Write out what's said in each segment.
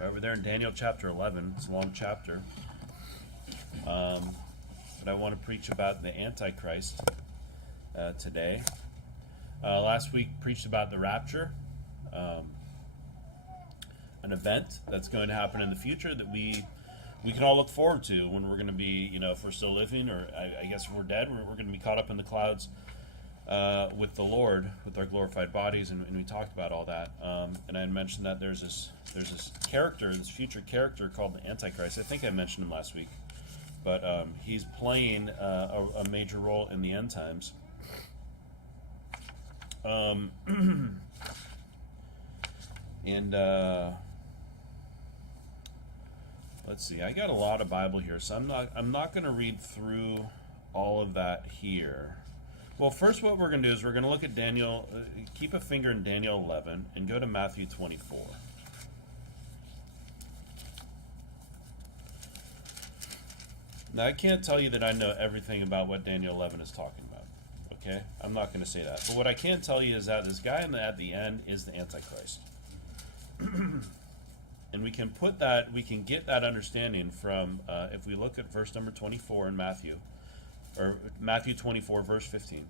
Right, we're there in Daniel chapter 11. It's a long chapter. But I want to preach about the Antichrist today. Last week preached about the rapture, an event that's going to happen in the future that we can all look forward to when we're going to be, if we're still living, or I guess if we're dead, we're going to be caught up in the clouds with the Lord, with our glorified bodies, and we talked about all that. And I mentioned that there's this character, this future character called the Antichrist. I think I mentioned him last week, but he's playing a major role in the end times. Let's see. I got a lot of Bible here, so I'm not going to read through all of that here. Well, first what we're going to do is we're going to look at Daniel, keep a finger in Daniel 11, and go to Matthew 24. Now, I can't tell you that I know everything about what Daniel 11 is talking about, okay? I'm not going to say that. But what I can tell you is that this guy at the end is the Antichrist. And we can get that understanding from, if we look at verse number 24 in Matthew, or Matthew 24, verse 15.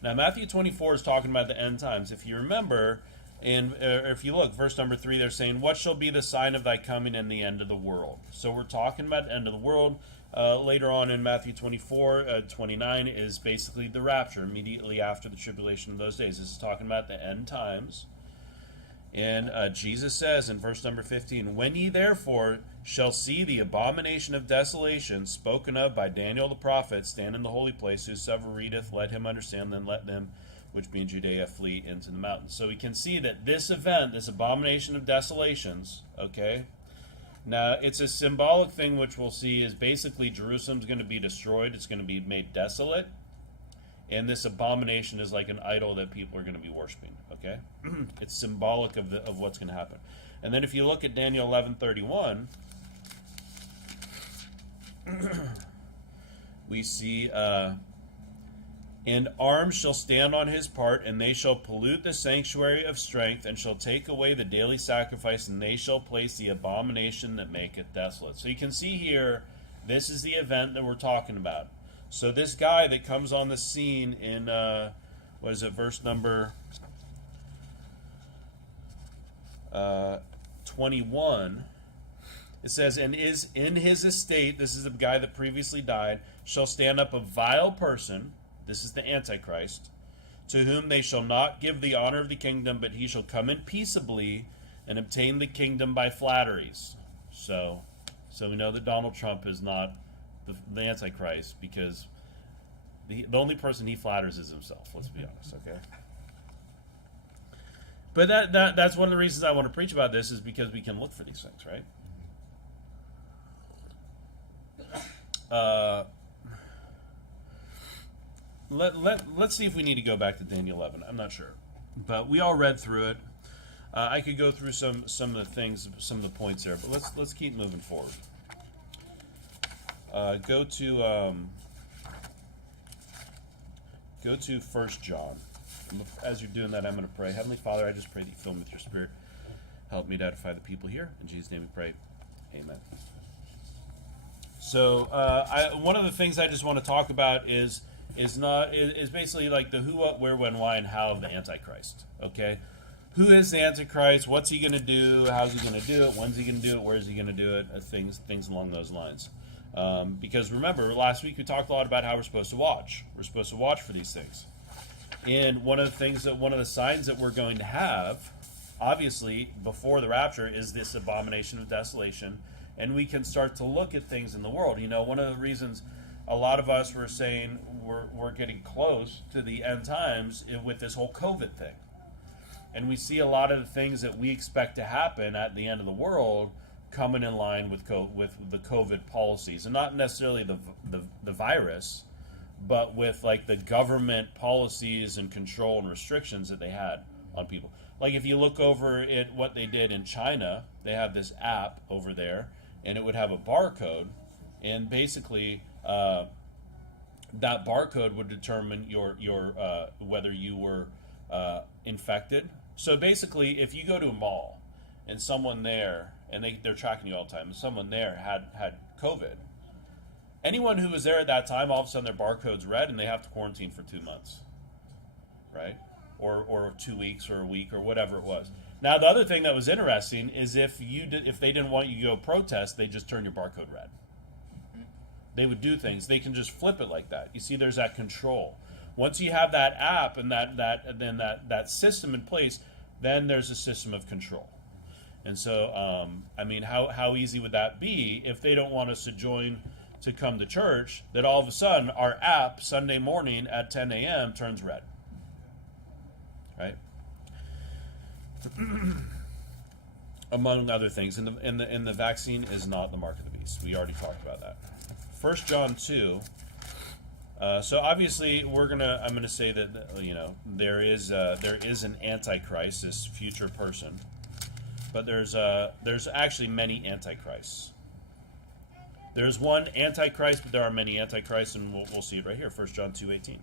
Now, Matthew 24 is talking about the end times. If you remember, and if you look, verse number 3, they're saying, "What shall be the sign of thy coming and the end of the world?" So we're talking about the end of the world. Later on in Matthew 24, 29 is basically the rapture, immediately after the tribulation of those days. This is talking about the end times. And Jesus says in verse number 15, "When ye therefore shall see the abomination of desolation spoken of by Daniel the prophet stand in the holy place, whosoever readeth, let him understand, then let them which be in Judea flee into the mountains." So we can see that this event, this abomination of desolations, okay, now it's a symbolic thing which we'll see is basically Jerusalem's going to be destroyed, it's going to be made desolate, and this abomination is like an idol that people are going to be worshiping, okay? It's symbolic of what's going to happen. And then if you look at Daniel 11:31, we see, "And arms shall stand on his part, and they shall pollute the sanctuary of strength, and shall take away the daily sacrifice, and they shall place the abomination that maketh desolate." So you can see here, this is the event that we're talking about. So this guy that comes on the scene in, verse number 21, it says, "And is in his estate," this is the guy that previously died, "shall stand up a vile person," this is the Antichrist, "to whom they shall not give the honor of the kingdom, but he shall come in peaceably and obtain the kingdom by flatteries." So we know that Donald Trump is not the Antichrist, because the only person he flatters is himself, let's be honest, okay? But that's one of the reasons I want to preach about this, is because we can look for these things, right? Let's see if we need to go back to Daniel 11. I'm not sure, but we all read through it. I could go through some of the things, some of the points there, but let's keep moving forward. Go to 1 John. As you're doing that, I'm going to pray. Heavenly Father, I just pray that you fill me with your Spirit. Help me to edify the people here. In Jesus' name we pray. Amen. So one of the things I just want to talk about is basically like the who, what, where, when, why, and how of the Antichrist. Okay, who is the Antichrist? What's he going to do? How's he going to do it? When's he going to do it? Where is he going to do it? Things along those lines. Because remember, last week we talked a lot about how we're supposed to watch. We're supposed to watch for these things. And one of the signs that we're going to have, obviously, before the rapture, is this abomination of desolation. And we can start to look at things in the world. One of the reasons a lot of us were saying we're getting close to the end times with this whole COVID thing. And we see a lot of the things that we expect to happen at the end of the world coming in line with the COVID policies. And not necessarily the virus, but with like the government policies and control and restrictions that they had on people. Like if you look over at what they did in China, they have this app over there, and it would have a barcode, and basically that barcode would determine your whether you were infected. So basically, if you go to a mall and someone there, and they're tracking you all the time, and someone there had COVID, anyone who was there at that time, all of a sudden their barcode's red and they have to quarantine for 2 months, right? Or 2 weeks or a week or whatever it was. Now, the other thing that was interesting is if they didn't want you to go protest, they just turn your barcode red. They would do things. They can just flip it like that. You see, there's that control. Once you have that app and that system in place, then there's a system of control. And so, I mean, how easy would that be if they don't want us to come to church, that all of a sudden our app Sunday morning at 10 a.m. turns red, right? Among other things, and the vaccine is not the mark of the beast. We already talked about that. 1 John 2. So obviously I'm gonna say that there is an Antichrist, this future person, but there's actually many Antichrists. There's one Antichrist, but there are many Antichrists, and we'll see it right here, 1 John 2:18.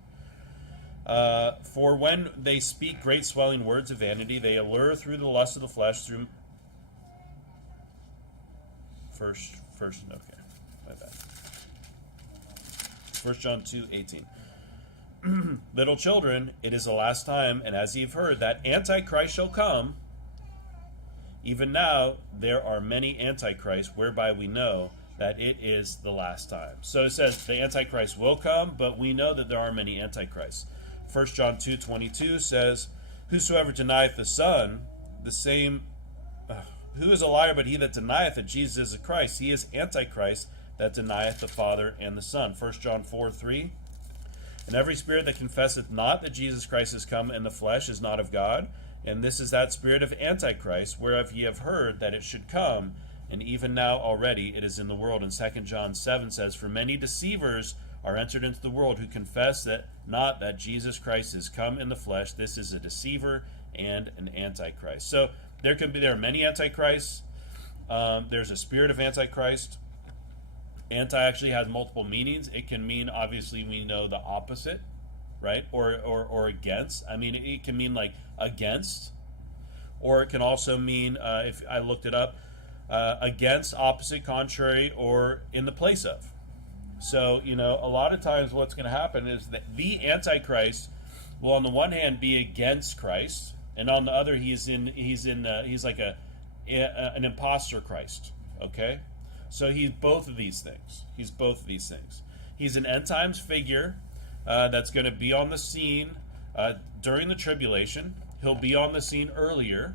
For when they speak great swelling words of vanity, they allure through the lust of the flesh through. First, okay, my bad. 1 John 2:18. Little children, it is the last time, and as you've heard, that Antichrist shall come. Even now, there are many Antichrists, whereby we know that it is the last time. So it says the Antichrist will come, but we know that there are many Antichrists. 1 John 2:22 says, whosoever denieth the Son, the same, who is a liar but he that denieth that Jesus is the Christ? He is Antichrist that denieth the Father and the Son. 1 John 4:3. And every spirit that confesseth not that Jesus Christ is come in the flesh is not of God, and this is that spirit of Antichrist, whereof ye have heard that it should come, and even now already it is in the world. And 2 John 7 says, for many deceivers are entered into the world, who confess that not that Jesus Christ is come in the flesh. This is a deceiver and an Antichrist. So there are many Antichrists. There's a spirit of Antichrist. Anti actually has multiple meanings. It can mean, obviously, we know the opposite, right? Or against. I mean, it can mean like against, or it can also mean, if I looked it up, against, opposite, contrary, or in the place of. So, a lot of times what's going to happen is that the Antichrist will, on the one hand, be against Christ, and on the other, he's like an imposter Christ. Okay, so he's both of these things. He's an end times figure that's going to be on the scene during the tribulation. He'll be on the scene earlier,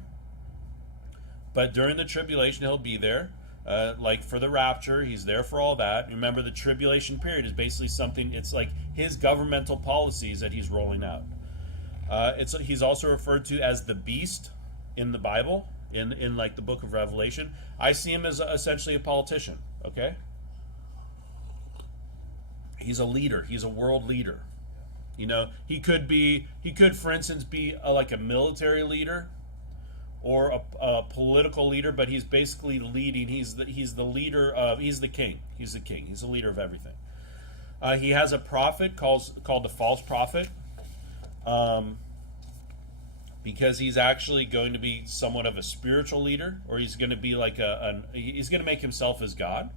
but during the tribulation, he'll be there. Like for the rapture, he's there for all that. Remember, the tribulation period is basically it's like his governmental policies that he's rolling out. He's also referred to as the beast in the Bible, in like the book of Revelation. I see him as essentially a politician, okay? He's a leader. He's a world leader. He could, for instance, be like a military leader, or a political leader, but he's basically leading. He's the leader of. He's the king. He's the king. He's the leader of everything. He has a prophet called the false prophet, because he's actually going to be somewhat of a spiritual leader, or he's going to be like he's going to make himself as God,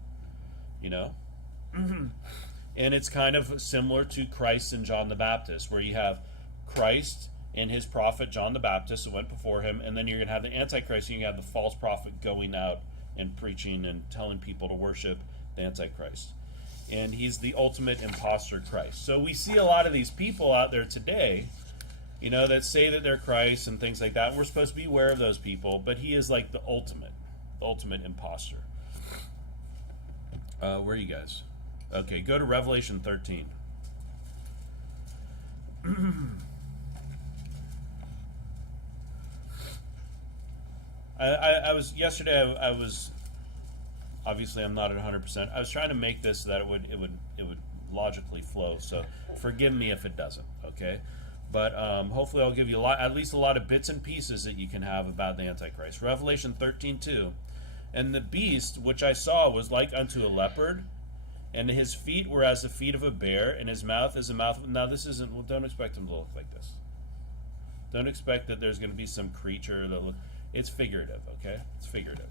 and it's kind of similar to Christ and John the Baptist, where you have Christ and his prophet John the Baptist that went before him, and then you're going to have the Antichrist, and you're going to have the false prophet going out and preaching and telling people to worship the Antichrist. And he's the ultimate imposter Christ. So we see a lot of these people out there today, that say that they're Christ and things like that. We're supposed to be aware of those people, but he is like the ultimate imposter. Where are you guys? Okay, go to Revelation 13. I was yesterday. I was obviously I'm not at 100%. I was trying to make this so that it would logically flow. So forgive me if it doesn't. Okay, but hopefully I'll give you at least a lot of bits and pieces that you can have about the Antichrist. Revelation 13:2, and the beast which I saw was like unto a leopard, and his feet were as the feet of a bear, and his mouth is a mouth. Now this isn't. Well, don't expect him to look like this. Don't expect that there's going to be some creature that look. It's figurative, okay? It's figurative.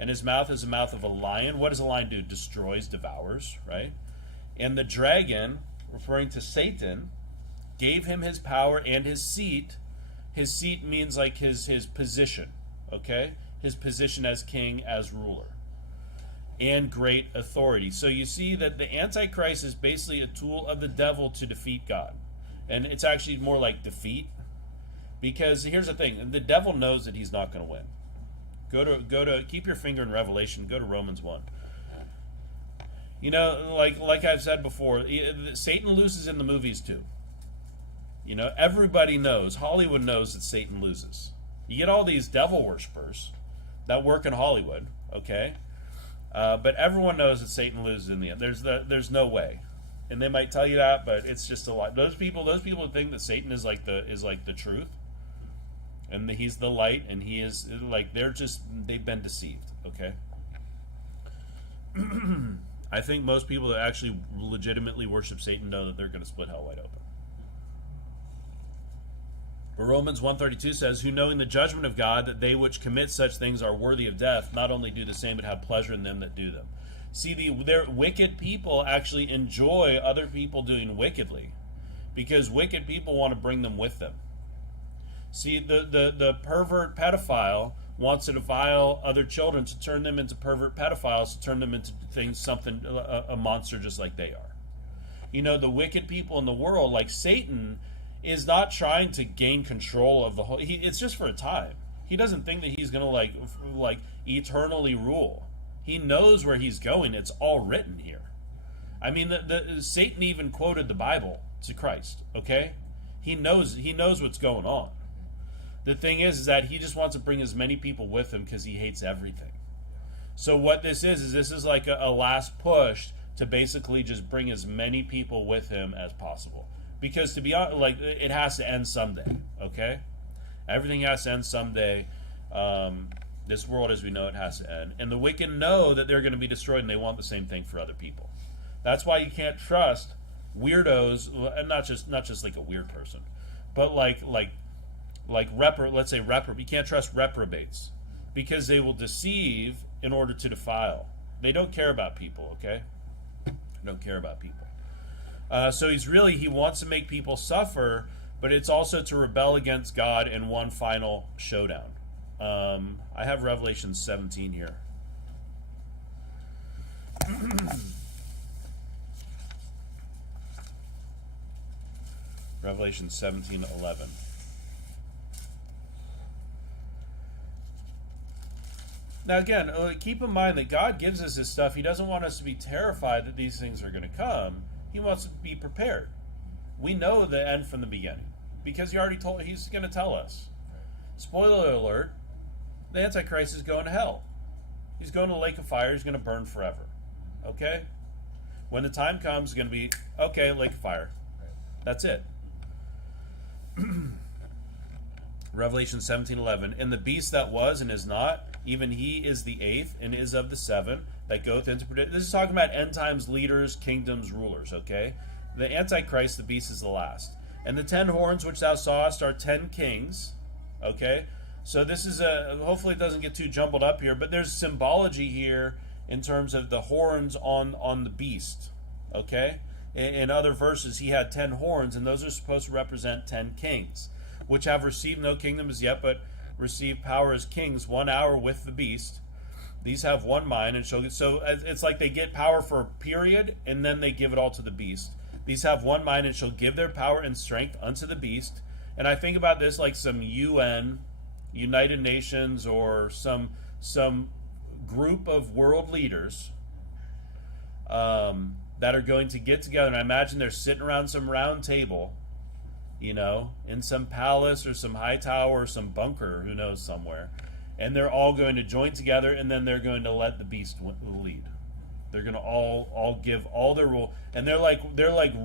And his mouth is the mouth of a lion. What does a lion do? Destroys, devours, right? And the dragon, referring to Satan, gave him his power and his seat. His seat means like his position, okay? His position as king, as ruler. And great authority. So you see that the Antichrist is basically a tool of the devil to defeat God. And it's actually more like defeat. Because here's the thing, the devil knows that he's not going to win. Go to keep your finger in Revelation, go to Romans 1. You know, like I've said before, Satan loses in the movies too. You know, everybody knows, Hollywood knows that Satan loses. You get all these devil worshippers that work in Hollywood, okay? But everyone knows that Satan loses in the end. There's no way, and they might tell you that, but it's just a lie. Those people think that Satan is like the truth, and he's the light, and he is like they've been deceived. Okay. I think most people that actually legitimately worship Satan know that they're going to split hell wide open. But Romans 1:32 says, "Who knowing the judgment of God, that they which commit such things are worthy of death, not only do the same, but have pleasure in them that do them." See, their wicked people actually enjoy other people doing wickedly, because wicked people want to bring them with them. See, the pervert pedophile wants to defile other children to turn them into pervert pedophiles, to turn them into a monster just like they are. You know, the wicked people in the world, like Satan, is not trying to gain control of the whole. It's just for a time. He doesn't think that he's going to like eternally rule. He knows where he's going. It's all written here. I mean, Satan even quoted the Bible to Christ. Okay, he knows what's going on. The thing is that he just wants to bring as many people with him because he hates everything. So what this is like a last push to basically just bring as many people with him as possible. Because to be honest, like, it has to end someday, okay? Everything has to end someday. This world as we know it has to end. And the wicked know that they're going to be destroyed, and they want the same thing for other people. That's why you can't trust weirdos, and not just like a weird person, but let's say you can't trust reprobates, because they will deceive in order to defile. They don't care about people, okay? They don't care about people. So he wants to make people suffer, but it's also to rebel against God in one final showdown. I have Revelation 17 here. Revelation 17:11. Now again, keep in mind that God gives us this stuff. He doesn't want us to be terrified that these things are going to come. He wants us to be prepared. We know the end from the beginning because he's going to tell us. Spoiler alert, the Antichrist is going to hell. He's going to the lake of fire. He's going to burn forever. Okay? When the time comes, it's going to be, okay, lake of fire. That's it. Revelation 17:11. And the beast that was and is not, even he is the eighth and is of the seven that goeth into prediction. This is talking about end times leaders, kingdoms, rulers, okay? The Antichrist, the beast, is the last. And the 10 horns which thou sawest are 10 kings, okay? So this is hopefully it doesn't get too jumbled up here, but there's symbology here in terms of the horns on the beast, okay? In other verses, he had 10 horns, and those are supposed to represent 10 kings, which have received no kingdom as yet, but receive power as kings 1 hour with the beast. These have one mind and shall get. So it's like they get power for a period, and then they give it all to the beast. These have one mind and shall give their power and strength unto the beast. And I think about this like some UN, United Nations, or some group of world leaders that are going to get together. And I imagine they're sitting around some round table, you know, in some palace or some high tower or some bunker, who knows, somewhere. And they're all going to join together, and then they're going to let the beast lead. They're going to all give all their rule, and they're like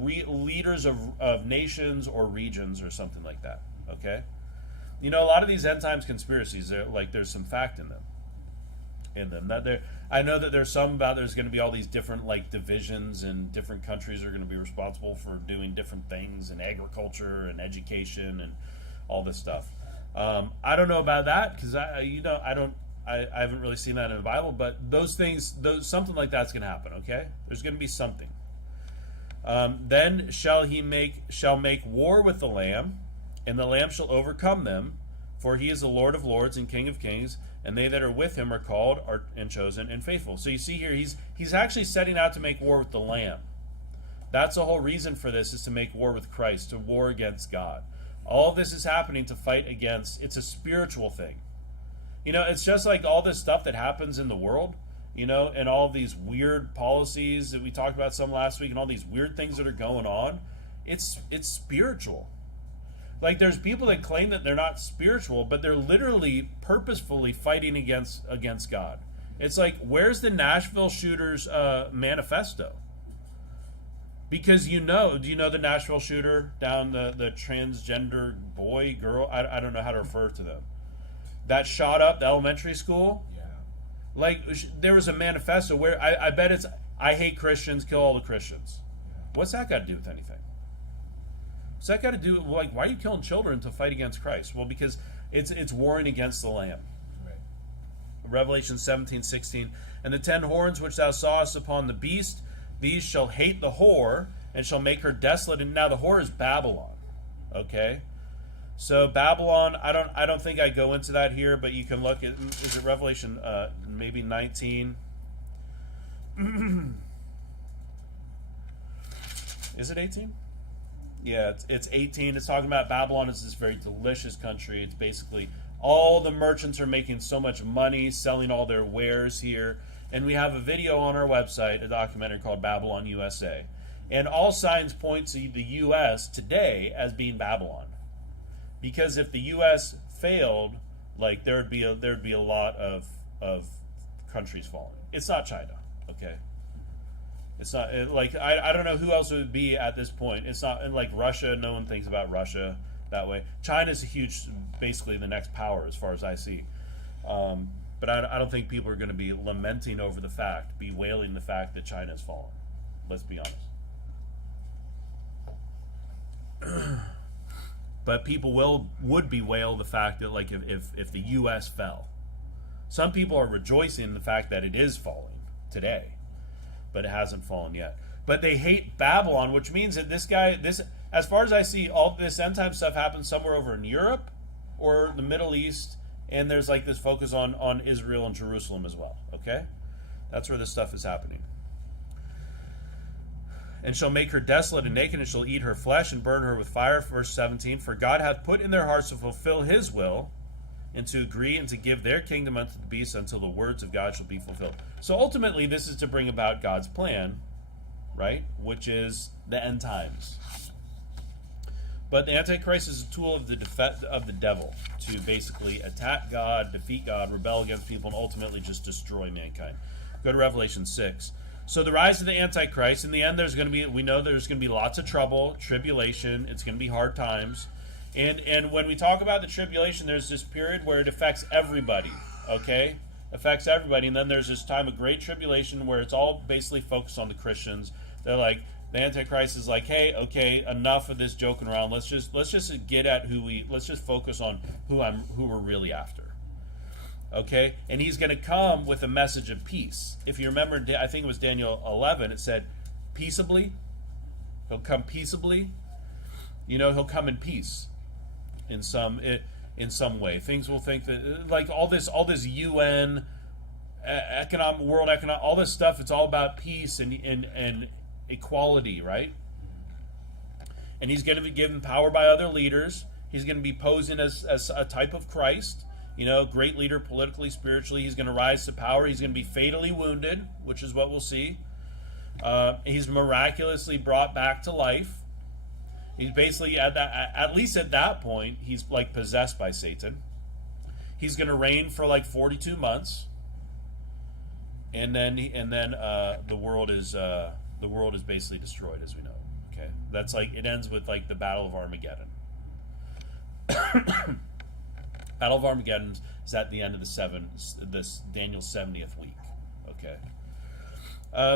leaders of nations or regions or something like that. Okay, you know, a lot of these end times conspiracies, there's some fact in them. I know that there's some about there's going to be all these different like divisions, and different countries are going to be responsible for doing different things in agriculture and education and all this stuff. I don't know about that because I haven't really seen that in the Bible, but something like that's going to happen. Okay, there's going to be something. Then shall make war with the Lamb, and the Lamb shall overcome them, for he is the Lord of lords and King of kings, and they that are with him are called and chosen and faithful. So you see here, he's actually setting out to make war with the Lamb. That's the whole reason for this, is to make war with Christ, to war against God. All of this is happening to fight against. It's a spiritual thing. It's just like all this stuff that happens in the world, and all of these weird policies that we talked about some last week, and all these weird things that are going on. It's spiritual. Like, there's people that claim that they're not spiritual, but they're literally purposefully fighting against God. It's like, where's the Nashville shooters manifesto? Because do you know the Nashville shooter down the transgender boy, girl? I don't know how to refer to them. That shot up the elementary school? Yeah. Like, there was a manifesto where I bet it's, I hate Christians, kill all the Christians. Yeah. What's that got to do with anything? What's that got to do with, like, why are you killing children to fight against Christ? Well, because it's warring against the Lamb. Right. Revelation 17:16. And the 10 horns which thou sawest upon the beast, these shall hate the whore, and shall make her desolate. And now the whore is Babylon. Okay? So Babylon, I don't think I go into that here, but you can look at, is it Revelation maybe 19? Is it 18? Yeah, it's 18. It's talking about Babylon is this very delicious country. It's basically all the merchants are making so much money selling all their wares here. And we have a video on our website, a documentary called Babylon USA. And all signs point to the U.S. today as being Babylon. Because if the U.S. failed, like, there'd be a lot of countries falling. It's not China, okay? It's not, like, I don't know who else it would be at this point. It's not, like, Russia. No one thinks about Russia that way. China's a huge, basically the next power as far as I see. But I don't think people are going to be lamenting over the fact, bewailing the fact that China's fallen. Let's be honest. But people would bewail the fact that, like, if the U.S. fell. Some people are rejoicing in the fact that it is falling today, but it hasn't fallen yet. But they hate Babylon, which means that this, as far as I see, all this end time stuff happens somewhere over in Europe or the Middle East, and there's like this focus on Israel and Jerusalem as well. Okay, that's where this stuff is happening. And shall make her desolate and naked, and shall eat her flesh and burn her with fire. Verse 17, for God hath put in their hearts to fulfill his will, and to agree and to give their kingdom unto the beast until the words of God shall be fulfilled. So ultimately, this is to bring about God's plan, right? Which is the end times. But the Antichrist is a tool of the devil to basically attack God, defeat God, rebel against people, and ultimately just destroy mankind. Go to Revelation 6. So the rise of the Antichrist, in the end, we know there's going to be lots of trouble, tribulation. It's going to be hard times. And when we talk about the tribulation, there's this period where it affects everybody, okay? Affects everybody. And then there's this time of great tribulation where it's all basically focused on the Christians. They're like, the Antichrist is like, hey, okay, enough of this joking around. Let's just get at let's just focus on who we're really after. Okay? And he's going to come with a message of peace. If you remember, I think it was Daniel 11, it said, peaceably. He'll come peaceably. He'll come in peace in some way. Things will think that, like, all this UN, world economic, all this stuff, it's all about peace and equality, right? And he's going to be given power by other leaders. He's going to be posing as a type of Christ. Great leader politically, spiritually. He's going to rise to power. He's going to be fatally wounded, which is what we'll see. He's miraculously brought back to life. He's basically, at least at that point, he's like possessed by Satan. He's going to reign for like 42 months, and then the world is basically destroyed, as we know. Okay, that's like, it ends with like the Battle of Armageddon. Battle of Armageddon is at the end of this Daniel's 70th week. Okay.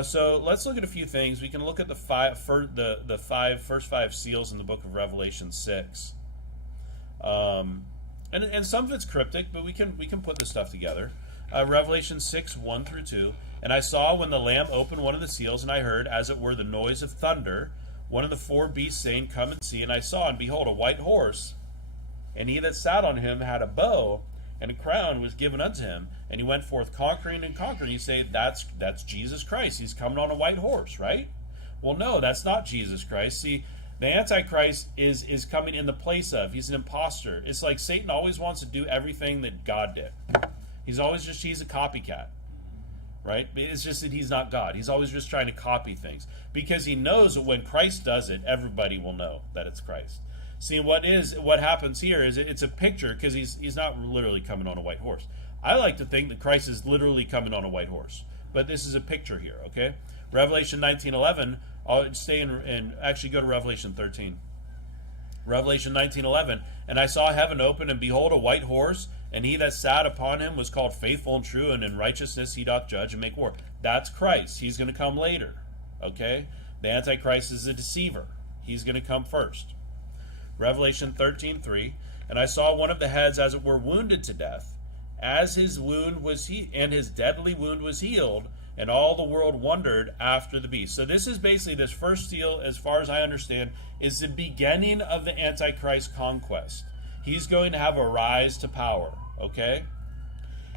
So let's look at a few things. We can look at the first five seals in the book of Revelation 6. and some of it's cryptic, but we can put this stuff together. Revelation 6, 1 through 2. And I saw when the Lamb opened one of the seals, and I heard, as it were, the noise of thunder, one of the four beasts saying, Come and see. And I saw, and behold, a white horse, and he that sat on him had a bow, and a crown was given unto him. And he went forth conquering and conquering. You say, that's Jesus Christ. He's coming on a white horse, right? Well, no, that's not Jesus Christ. See, the Antichrist is coming in the place of. He's an imposter. It's like Satan always wants to do everything that God did. He's a copycat, right? It's just that he's not God. He's always just trying to copy things because he knows that when Christ does it, everybody will know that it's Christ. See, what happens here is it's a picture because he's not literally coming on a white horse. I like to think that Christ is literally coming on a white horse, but this is a picture here, okay? Revelation 19:11. I'll stay and actually go to Revelation 13. Revelation 19:11. And I saw heaven open, and behold, a white horse, and he that sat upon him was called Faithful and True, and in righteousness he doth judge and make war. That's Christ. He's going to come later, okay? The Antichrist is a deceiver. He's going to come first. Revelation 13:3. And I saw one of the heads as it were wounded to death, as his wound was and his deadly wound was healed, and all the world wondered after the beast. So this is basically, this first seal, as far as I understand, is the beginning of the Antichrist conquest. He's going to have a rise to power, okay?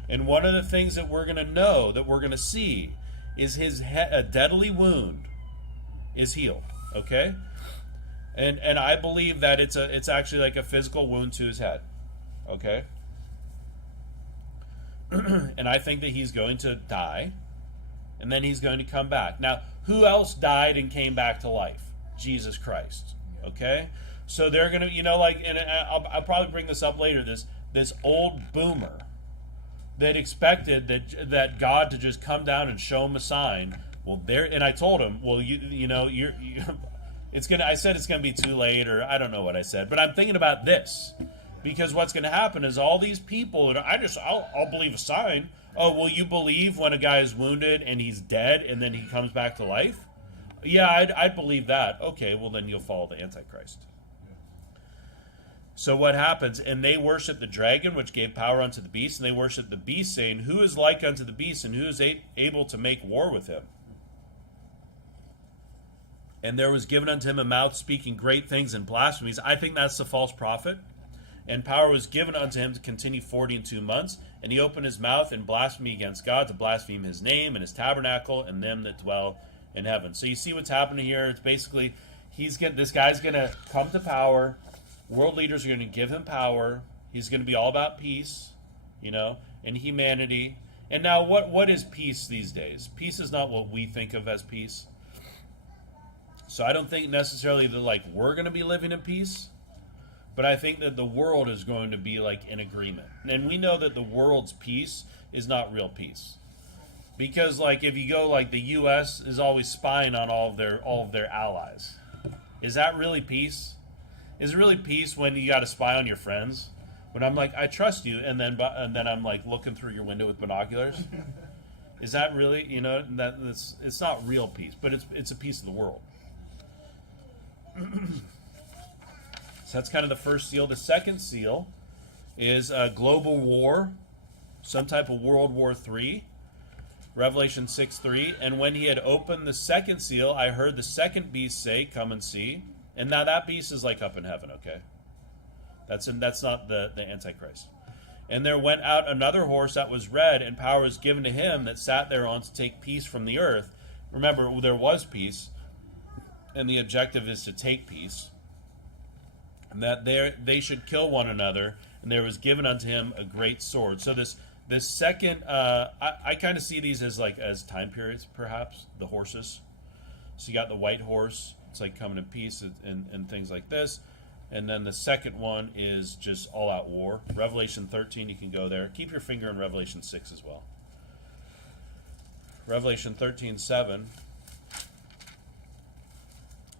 And one of the things that we're going to know, that we're going to see, is his a deadly wound is healed, okay? And I believe that it's actually like a physical wound to his head, okay? And I think that he's going to die, and then he's going to come back. Now, who else died and came back to life? Jesus Christ, okay? So they're going to, and I'll probably bring this up later, this old boomer that expected that God to just come down and show him a sign. Well, and I told him, well, you're it's gonna. I said it's gonna be too late, or I don't know what I said, but I'm thinking about this because what's going to happen is all these people, and I'll believe a sign. Oh, will you believe when a guy is wounded and he's dead and then he comes back to life? Yeah, I'd believe that. Okay, well then you'll follow the Antichrist. So what happens? And they worship the dragon, which gave power unto the beast, and they worship the beast, saying, Who is like unto the beast, and who is able to make war with him? And there was given unto him a mouth speaking great things and blasphemies. I think that's the false prophet. And power was given unto him to continue 42 months. And he opened his mouth in blasphemy against God, to blaspheme his name and his tabernacle and them that dwell in heaven. So you see what's happening here. It's basically, this guy's going to come to power. World leaders are going to give him power. He's going to be all about peace, and humanity. And now what is peace these days? Peace is not what we think of as peace. So I don't think necessarily that we're going to be living in peace, but I think that the world is going to be in agreement. And we know that the world's peace is not real peace. Because if you go the US is always spying on all of their allies. Is that really peace? Is it really peace when you got to spy on your friends? When I'm I trust you, and then I'm looking through your window with binoculars? Is that really, it's not real peace, but it's a piece of the world. So that's kind of the first seal. The second seal is a global war, some type of World War III. Revelation 6:3. And when he had opened the second seal, I heard the second beast say, Come and see. And now that beast is up in heaven, okay? That's not the Antichrist. And there went out another horse that was red, and power was given to him that sat thereon to take peace from the earth. Remember, there was peace, and the objective is to take peace. And that they should kill one another, and there was given unto him a great sword. So this second, I kind of see these as time periods, perhaps, the horses. So you got the white horse, it's coming in peace and things like this. And then the second one is just all-out war. Revelation 13, you can go there. Keep your finger in Revelation 6 as well. Revelation 13:7.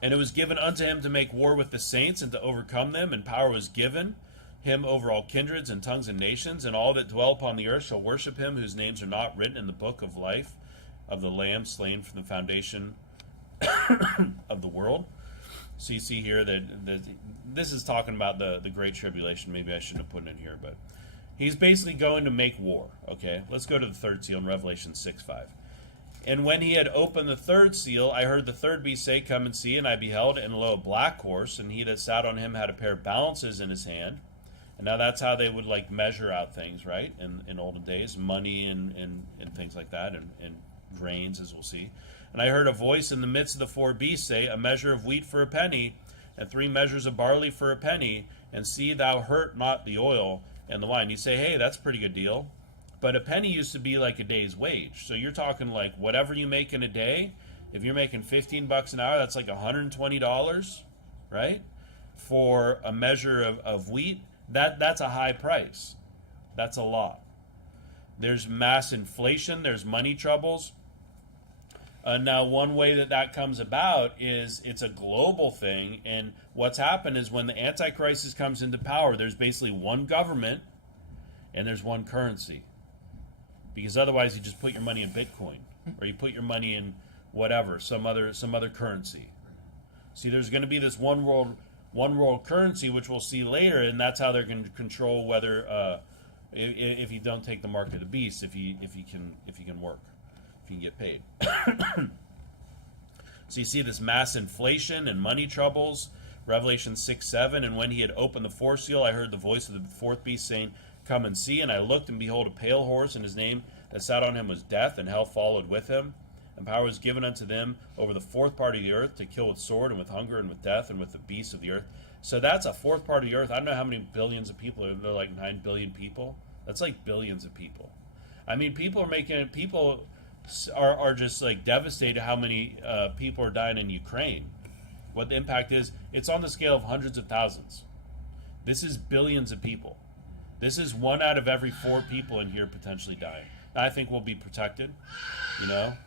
And it was given unto him to make war with the saints and to overcome them, and power was given him over all kindreds and tongues and nations, and all that dwell upon the earth shall worship him, whose names are not written in the book of life of the Lamb slain from the foundation of the world. So you see here that this is talking about the Great Tribulation. Maybe I shouldn't have put it in here, but he's basically going to make war. Okay, let's go to the third seal in Revelation 6:5. And when he had opened the third seal, I heard the third beast say, "Come and see." And I beheld, and lo, a black horse, and he that sat on him had a pair of balances in his hand. And now that's how they would like measure out things, right? In olden days, money and things like that, and grains, as we'll see. And I heard a voice in the midst of the four beasts say, "A measure of wheat for a penny, and 3 measures of barley for a penny, and see thou hurt not the oil and the wine." You say, hey, that's a pretty good deal. But a penny used to be like a day's wage. So you're talking like whatever you make in a day. If you're making $15 an hour, that's like $120, right? For a measure of wheat, that's a high price. That's a lot. There's mass inflation. There's money troubles. Now, one way that comes about is it's a global thing. And what's happened is when the Antichrist comes into power, there's basically one government and there's one currency. Because otherwise you just put your money in Bitcoin or you put your money in whatever, some other currency. See, there's going to be this one world currency, which we'll see later, and that's how they're going to control whether if you don't take the mark of the beast, if you can work, if you can get paid. So you see this mass inflation and money troubles. Revelation 6:7, and when he had opened the fourth seal, I heard the voice of the fourth beast saying, "Come and see." And I looked, and behold, a pale horse, and his name that sat on him was Death, and hell followed with him. And power was given unto them over the fourth part of the earth to kill with sword, and with hunger, and with death, and with the beasts of the earth. So that's a fourth part of the earth. I don't know how many billions of people are there, like 9 billion people. That's like billions of people. I mean, people are just like devastated how many people are dying in Ukraine. What the impact is, it's on the scale of hundreds of thousands. This is billions of people. This is 1 out of every 4 people in here potentially dying. I think we'll be protected,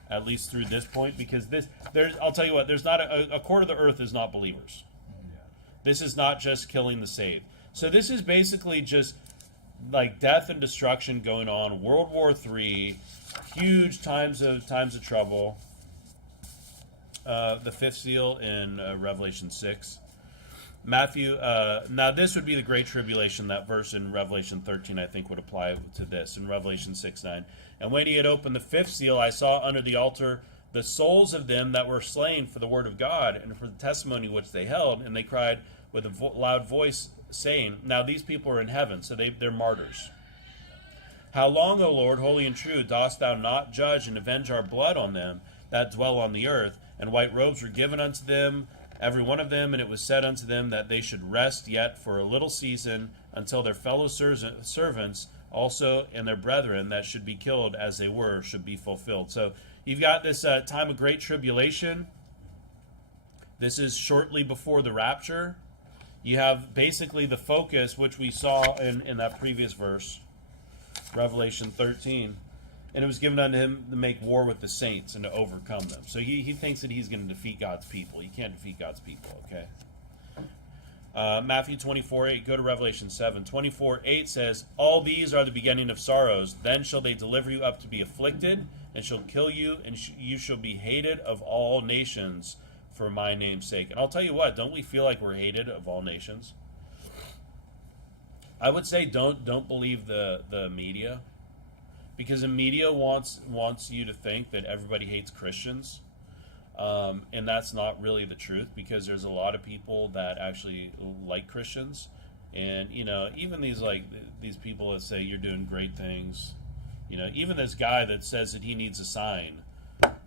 at least through this point, because I'll tell you what, there's not a quarter of the earth is not believers. This is not just killing the saved. So this is basically just like death and destruction going on. World War III, huge times of trouble. The fifth seal in Revelation 6. Matthew, now this would be the Great Tribulation. That verse in Revelation 13, I think, would apply to this in Revelation 6:9. And when he had opened the fifth seal, I saw under the altar the souls of them that were slain for the word of God and for the testimony which they held, and they cried with a loud voice, saying, now these people are in heaven, so they're martyrs. How long, O Lord, holy and true, dost thou not judge and avenge our blood on them that dwell on the earth? And white robes were given unto them, every one of them, and it was said unto them that they should rest yet for a little season until their fellow servants also and their brethren that should be killed as they were should be fulfilled. So you've got this time of great tribulation. This is shortly before the rapture. You have basically the focus, which we saw in that previous verse, Revelation 13. And it was given unto him to make war with the saints and to overcome them. So he thinks that he's going to defeat God's people. He can't defeat God's people, okay? Matthew 24:8, go to Revelation 7. 24:8 says, all these are the beginning of sorrows. Then shall they deliver you up to be afflicted, and shall kill you, and you shall be hated of all nations for my name's sake. And I'll tell you what, don't we feel like we're hated of all nations? I would say don't believe the media. Because the media wants you to think that everybody hates Christians, and that's not really the truth. Because there's a lot of people that actually like Christians, and even these people that say you're doing great things, even this guy that says that he needs a sign,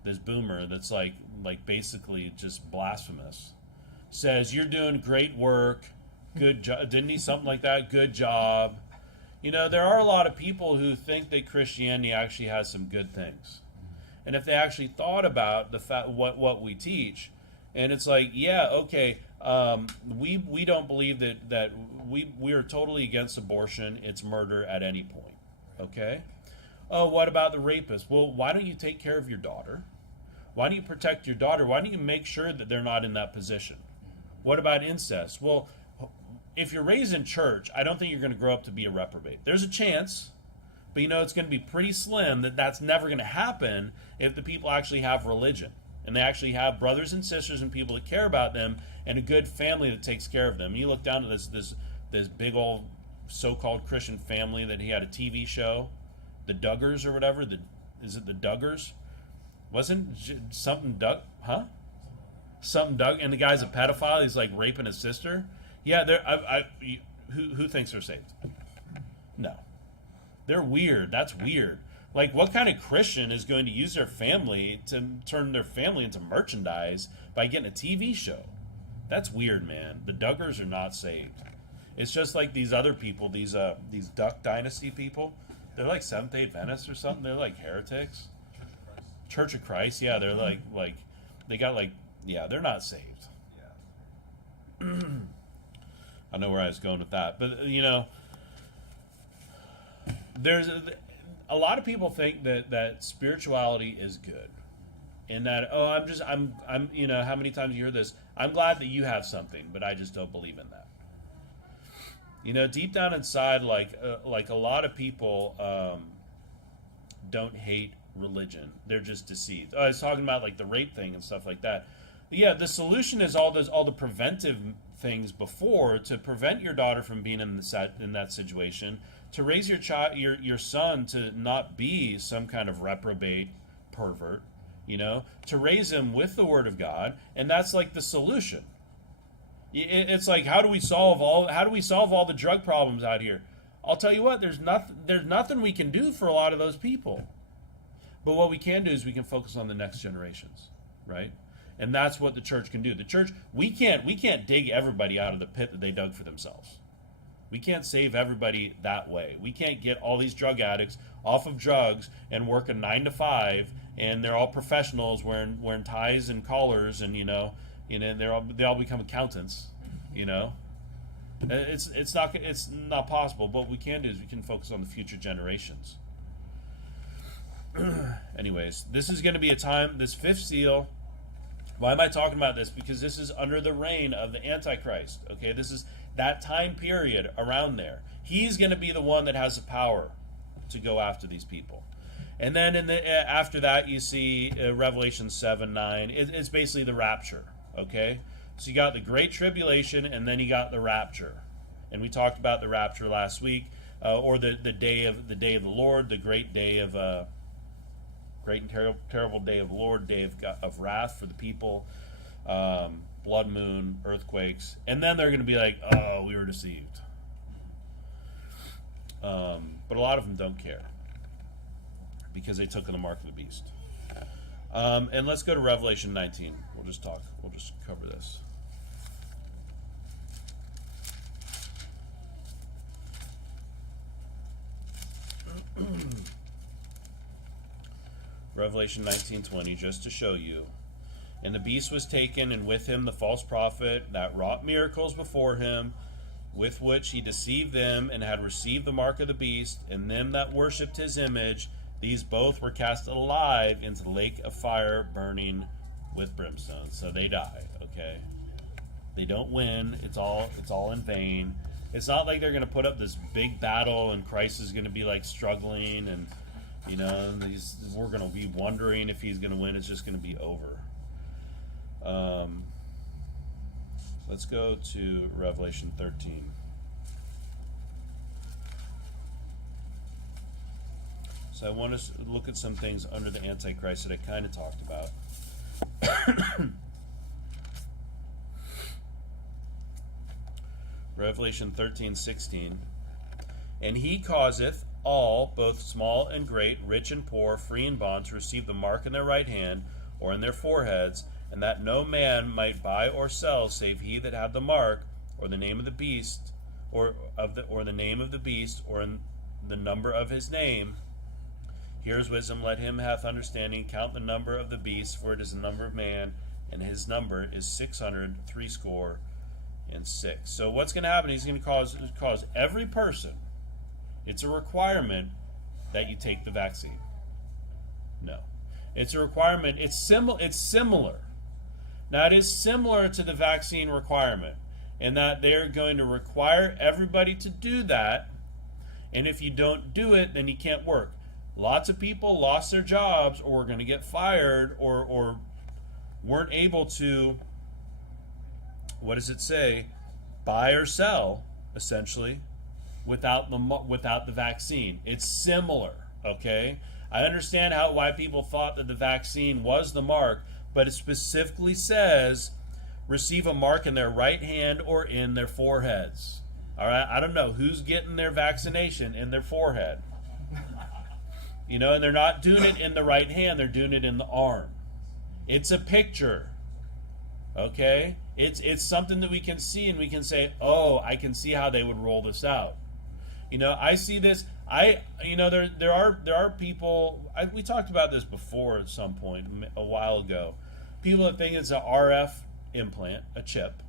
this boomer that's like basically just blasphemous, says you're doing great work, good job. Didn't he something like that? Good job. There are a lot of people who think that Christianity actually has some good things. And if they actually thought about the fact what we teach, and it's like, yeah, okay, we don't believe that we are totally against abortion. It's murder at any point. Okay? Oh, what about the rapist? Well, why don't you take care of your daughter? Why don't you protect your daughter? Why don't you make sure that they're not in that position? What about incest? Well, if you're raised in church, I don't think you're going to grow up to be a reprobate. There's a chance, but it's going to be pretty slim that's never going to happen if the people actually have religion And they actually have brothers and sisters and people that care about them, and a good family that takes care of them. And you look down to this big old so-called Christian family that he had a TV show, the Duggars or whatever. Is it the Duggars? Wasn't something Doug? Huh? Something Doug, and the guy's a pedophile. He's like raping his sister. Yeah, who thinks they're saved? No, they're weird. That's weird. Like, what kind of Christian is going to use their family to turn their family into merchandise by getting a TV show? That's weird, man. The Duggars are not saved. It's just like these other people, these Duck Dynasty people. They're like Seventh-day Adventists or something. They're like heretics. Church of Christ, yeah. They're like they got like, yeah. They're not saved. Yeah. I know where I was going with that, but there's a lot of people think that spirituality is good, and that I'm how many times you hear this? I'm glad that you have something, but I just don't believe in that. Deep down inside, like a lot of people don't hate religion; they're just deceived. I was talking about like the rape thing and stuff like that. But yeah, the solution is all the preventive things before to prevent your daughter from being in that situation, to raise your child, your son to not be some kind of reprobate pervert, to raise him with the Word of God, and that's like the solution. It's like, how do we solve all the drug problems out here? I'll tell you what, there's nothing we can do for a lot of those people. But what we can do is we can focus on the next generations, right? And that's what the church can do. The church, we can't dig everybody out of the pit that they dug for themselves. We can't save everybody that way. We can't get all these drug addicts off of drugs and work a 9 to 5, and they're all professionals wearing ties and collars, and they all become accountants. It's not possible. But what we can do is we can focus on the future generations. Anyways, this is going to be a time. This fifth seal. Why am I talking about this? Because this is under the reign of the Antichrist. Okay, this is that time period around there. He's going to be the one that has the power to go after these people. And then after that, you see Revelation 7:9. It's basically the rapture. Okay, so you got the Great Tribulation, and then you got the rapture. And we talked about the rapture last week, or the day of the Lord, the great day of great and terrible day of the Lord, day of wrath for the people, blood moon, earthquakes, and then they're going to be like, oh, we were deceived. But a lot of them don't care because they took on the mark of the beast. And let's go to Revelation 19. We'll just cover this. Revelation 19:20, just to show you. And the beast was taken, and with him the false prophet that wrought miracles before him, with which he deceived them, and had received the mark of the beast, and them that worshipped his image. These both were cast alive into the lake of fire, burning with brimstone. So they die. Okay, they don't win. It's all in vain. It's not like they're going to put up this big battle, and Christ is going to be like struggling, and we're going to be wondering if he's going to win. It's just going to be over. Let's go to Revelation 13. So I want to look at some things under the Antichrist that I kind of talked about. Revelation 13:16. And he causeth all, both small and great, rich and poor, free and bond, to receive the mark in their right hand or in their foreheads, and that no man might buy or sell save he that had the mark, or the name of the beast, or the name of the beast, or in the number of his name. Here's wisdom, let him hath understanding count the number of the beast, for it is the number of man, and his number is 666. So what's going to happen? He's going to cause every person. It's a requirement that you take the vaccine. No, it's a requirement. It's similar. Now it is similar to the vaccine requirement, in that they're going to require everybody to do that, and if you don't do it, then you can't work. Lots of people lost their jobs, or were going to get fired, or weren't able to, what does it say, buy or sell, essentially, without the vaccine. It's similar, okay? I understand why people thought that the vaccine was the mark, but it specifically says receive a mark in their right hand or in their foreheads. All right, I don't know who's getting their vaccination in their forehead. You know, and they're not doing it in the right hand, they're doing it in the arm. It's a picture. Okay? It's something that we can see and we can say, "Oh, I can see how they would roll this out." You know, I see this. There are people. We talked about this before at some point a while ago. People that think it's an RF implant, a chip.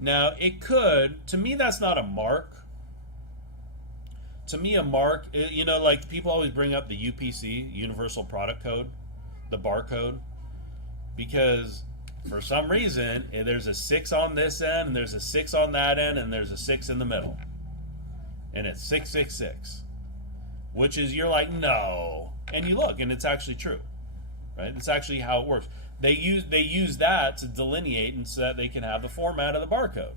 Now, it could. To me, that's not a mark. To me, a mark. Like people always bring up the UPC, Universal Product Code, the barcode, because for some reason there's a 6 on this end, and there's a 6 on that end, and there's a 6 in the middle. And it's 666, which is, you're like, no, and you look, and it's actually true, right? It's actually how it works. They use that to delineate, and so that they can have the format of the barcode.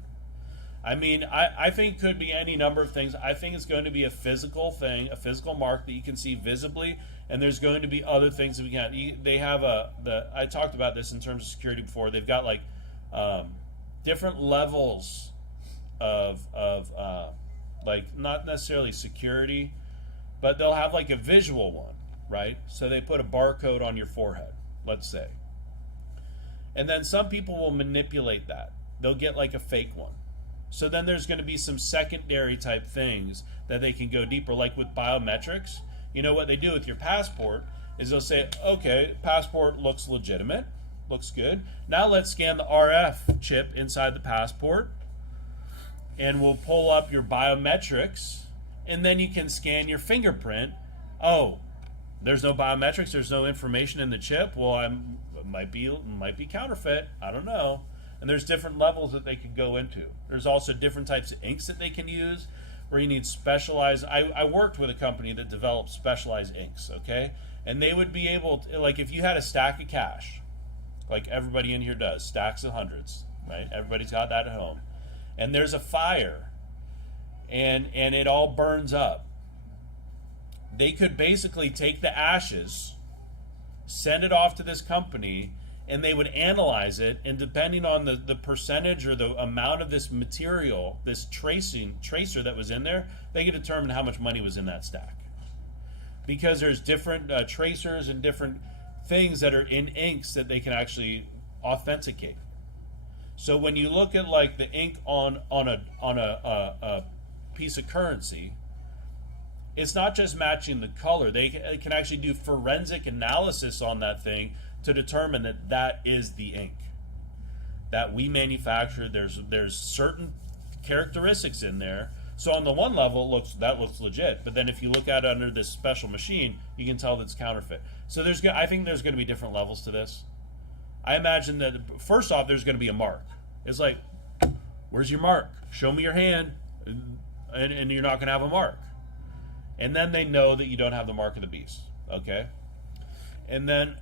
I mean, I think it could be any number of things. I think it's going to be a physical thing, a physical mark that you can see visibly, and there's going to be other things that we can. They have I talked about this in terms of security before. They've got like different levels of like not necessarily security, but they'll have like a visual one, right? So they put a barcode on your forehead, let's say. And then some people will manipulate that. They'll get like a fake one. So then there's going to be some secondary type things that they can go deeper, like with biometrics. You know what they do with your passport is they'll say, okay, passport looks legitimate, looks good. Now let's scan the RF chip inside the passport, and we'll pull up your biometrics, and then you can scan your fingerprint. Oh, there's no biometrics, there's no information in the chip. Well, it might be counterfeit. I don't know. And there's different levels that they could go into. There's also different types of inks that they can use, where you need specialized. I worked with a company that developed specialized inks, okay? And they would be able to, like, if you had a stack of cash, like everybody in here does, stacks of hundreds, right? Everybody's got that at home. And there's a fire, and it all burns up. They could basically take the ashes, send it off to this company, and they would analyze it, and depending on the percentage or the amount of this material, this tracer that was in there, they could determine how much money was in that stack. Because there's different tracers and different things that are in inks that they can actually authenticate. So when you look at like the ink on a piece of currency, it's not just matching the color. They can actually do forensic analysis on that thing to determine that that is the ink that we manufactured. There's certain characteristics in there. So on the one level, that looks legit. But then if you look at it under this special machine, you can tell that it's counterfeit. So I think there's going to be different levels to this. I imagine that first off, there's going to be a mark. It's like, where's your mark? Show me your hand, and you're not going to have a mark. And then they know that you don't have the mark of the beast. Okay, and then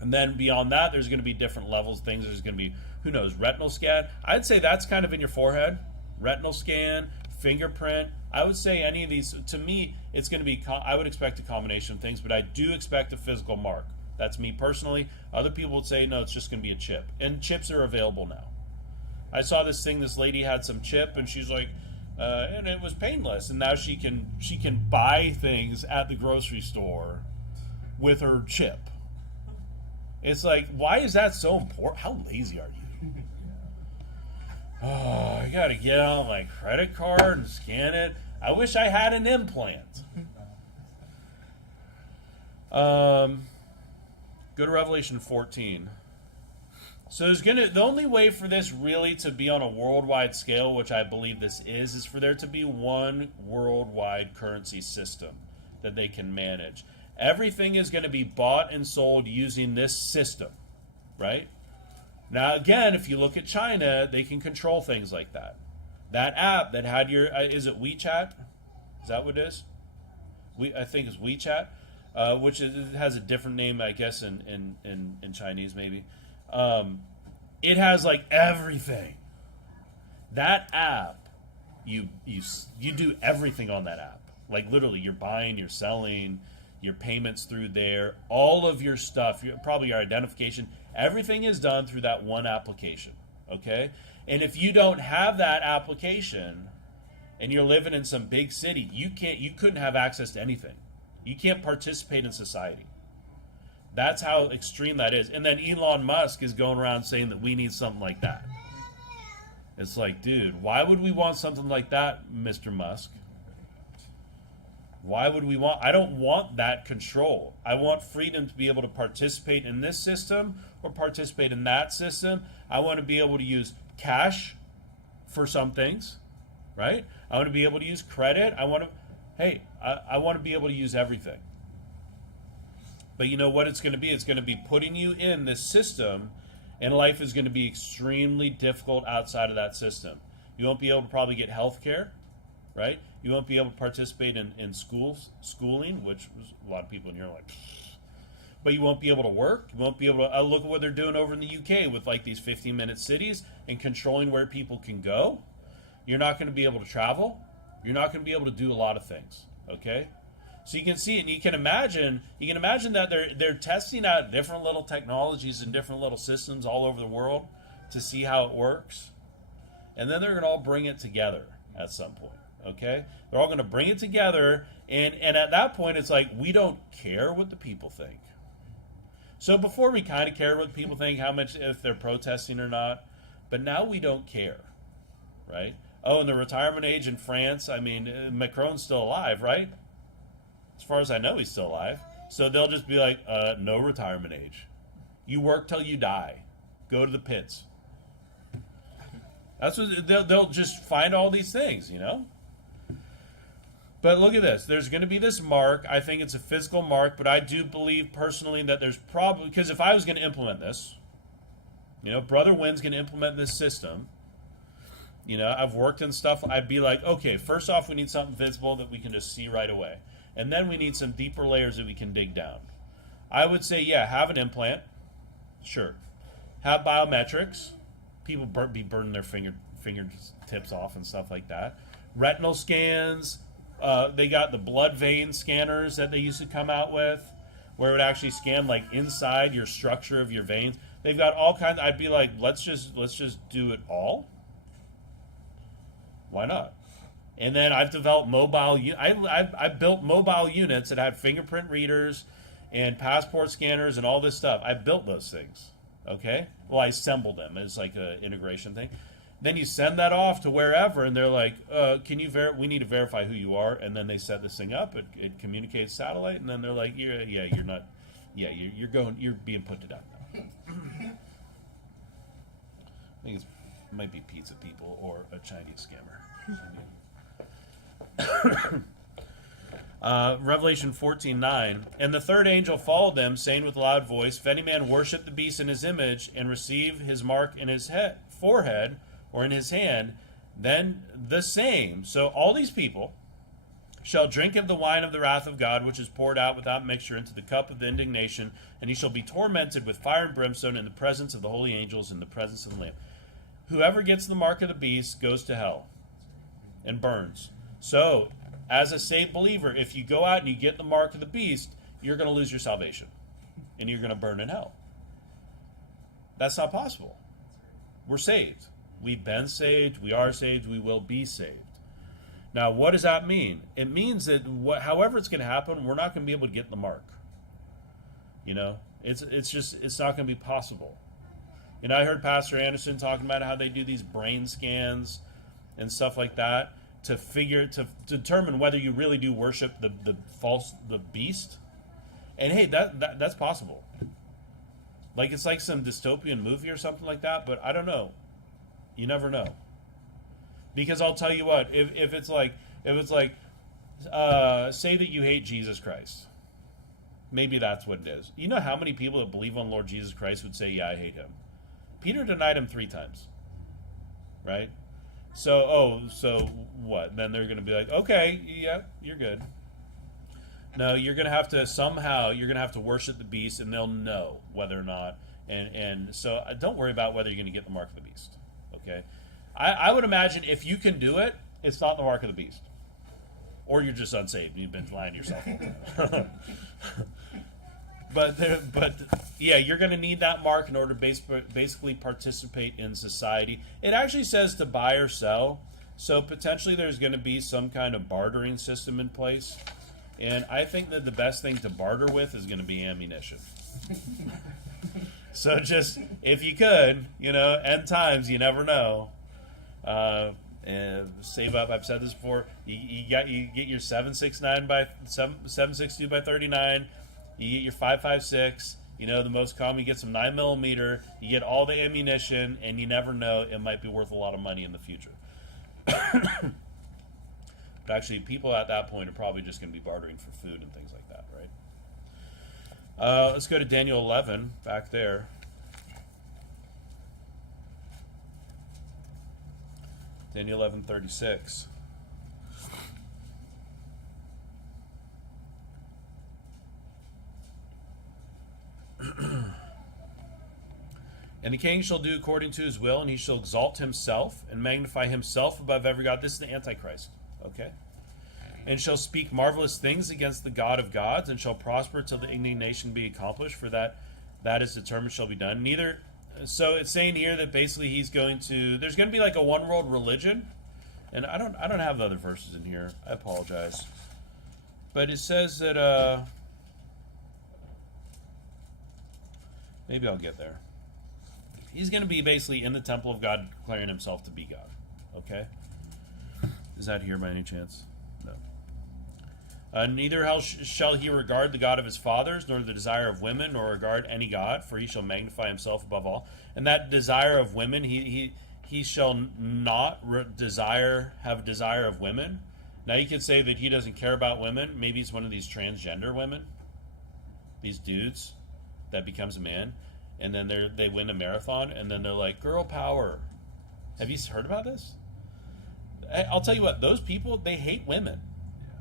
and then beyond that, there's going to be different levels. Things there's going to be, who knows, retinal scan. I'd say that's kind of in your forehead. Retinal scan, fingerprint. I would say any of these. To me, it's going to be. I would expect a combination of things, but I do expect a physical mark. That's me personally. Other people would say, no, it's just going to be a chip. And chips are available now. I saw this thing, this lady had some chip, and she's like, and it was painless. And now she can buy things at the grocery store with her chip. It's like, why is that so important? How lazy are you? Oh, I got to get on my credit card and scan it. I wish I had an implant. Go to Revelation 14. So the only way for this really to be on a worldwide scale, which I believe this is for there to be one worldwide currency system that they can manage. Everything is going to be bought and sold using this system, right? Now, again, if you look at China, they can control things like that. That app that had your, is it WeChat? Is that what it is? I think it's WeChat. which has a different name, I guess, in Chinese maybe. It has like everything. That app, you do everything on that app. Like literally, you're buying, you're selling, your payments through there, all of your stuff, probably your identification, everything is done through that one application. Okay, and if you don't have that application, and you're living in some big city, you couldn't have access to anything. You can't participate in society. That's how extreme that is. And then Elon Musk is going around saying that we need something like that. It's like, dude, why would we want something like that, Mr. Musk? Why would we want... I don't want that control. I want freedom to be able to participate in this system or participate in that system. I want to be able to use cash for some things, right? I want to be able to use credit. I want to be able to use everything. But you know what it's going to be? It's going to be putting you in this system, and life is going to be extremely difficult outside of that system. You won't be able to probably get health care, right? You won't be able to participate in schooling, which a lot of people in here are like, but you won't be able to work. You won't be able to look at what they're doing over in the UK with like these 15-minute cities and controlling where people can go. You're not going to be able to travel. You're not going to be able to do a lot of things, okay? So you can see it, and you can imagine that they're testing out different little technologies and different little systems all over the world to see how it works. And then they're going to all bring it together at some point, okay? They're all going to bring it together, and at that point, it's like, we don't care what the people think. So before we kind of cared what people think, how much, if they're protesting or not, but now we don't care, right? Oh, and the retirement age in France, I mean, Macron's still alive, right? As far as I know, he's still alive. So they'll just be like, no retirement age. You work till you die. Go to the pits. That's what they'll just find all these things, you know? But look at this. There's going to be this mark. I think it's a physical mark, but I do believe personally that there's probably, because if I was going to implement this, you know, Brother Wynn's going to implement this system. You know, I've worked in stuff. I'd be like, okay, first off, we need something visible that we can just see right away. And then we need some deeper layers that we can dig down. I would say, yeah, have an implant. Sure. Have biometrics. People be burning their fingertips off and stuff like that. Retinal scans. They got the blood vein scanners that they used to come out with, where it would actually scan like inside your structure of your veins. They've got all kinds. I'd be like, let's just do it all. Why not? And then I've developed mobile. I've built mobile units that have fingerprint readers and passport scanners and all this stuff. I built those things. Okay. Well, I assembled them as like an integration thing. Then you send that off to wherever, and they're like, "Can you we need to verify who you are." And then they set this thing up. It communicates satellite, and then they're like, "You're not. Yeah, you're being put to death now." I think it might be pizza people or a Chinese scammer. Revelation 14:9. And the third angel followed them, saying with a loud voice, "If any man worship the beast in his image and receive his mark in his forehead or in his hand, then the same." So all these people shall drink of the wine of the wrath of God, which is poured out without mixture into the cup of the indignation, and he shall be tormented with fire and brimstone in the presence of the holy angels, in the presence of the Lamb. Whoever gets the mark of the beast goes to hell and burns. So, as a saved believer, if you go out and you get the mark of the beast, you're going to lose your salvation, and you're going to burn in hell. That's not possible. We're saved. We've been saved. We are saved. We will be saved. Now, what does that mean? It means that however it's going to happen, we're not going to be able to get the mark. You know, it's not going to be possible. And I heard Pastor Anderson talking about how they do these brain scans and stuff like that to determine whether you really do worship the beast. And hey, that's possible. Like it's like some dystopian movie or something like that, but I don't know. You never know. Because I'll tell you what, if it's like say that you hate Jesus Christ. Maybe that's what it is. You know how many people that believe on Lord Jesus Christ would say, "Yeah, I hate him." Peter denied him 3 times. Right? So what? Then they're going to be like, "Okay, yeah, you're good." No, you're going to have to worship the beast, and they'll know whether or not. And so don't worry about whether you're going to get the mark of the beast. Okay? I would imagine if you can do it, it's not the mark of the beast. Or you're just unsaved. You've been lying to yourself all the time. But yeah, you're going to need that mark in order to basically participate in society. It actually says to buy or sell. So potentially there's going to be some kind of bartering system in place. And I think that the best thing to barter with is going to be ammunition. So just, if you could, end times, you never know. And save up. I've said this before. You get your 7.62 by 39. You get your 5.56. The most common. You get some 9mm. You get all the ammunition, and you never know. It might be worth a lot of money in the future. But actually, people at that point are probably just going to be bartering for food and things like that, right? Let's go to Daniel 11, back there. Daniel 11:36. And the king shall do according to his will, and he shall exalt himself and magnify himself above every god. This is the Antichrist. Okay? And shall speak marvelous things against the God of gods, and shall prosper till the indignation be accomplished, for that is determined shall be done. So it's saying here that basically there's going to be like a one world religion. And I don't have the other verses in here. I apologize. But it says that maybe I'll get there. He's going to be basically in the temple of God, declaring himself to be God. Okay? Is that here by any chance? No. Neither shall he regard the God of his fathers, nor the desire of women, nor regard any God, for he shall magnify himself above all. And that desire of women, he shall not have a desire of women. Now you could say that he doesn't care about women. Maybe he's one of these transgender women, these dudes that becomes a man, and then they win a marathon, and then they're like, girl power. Have you heard about this? I'll tell you what, those people, they hate women.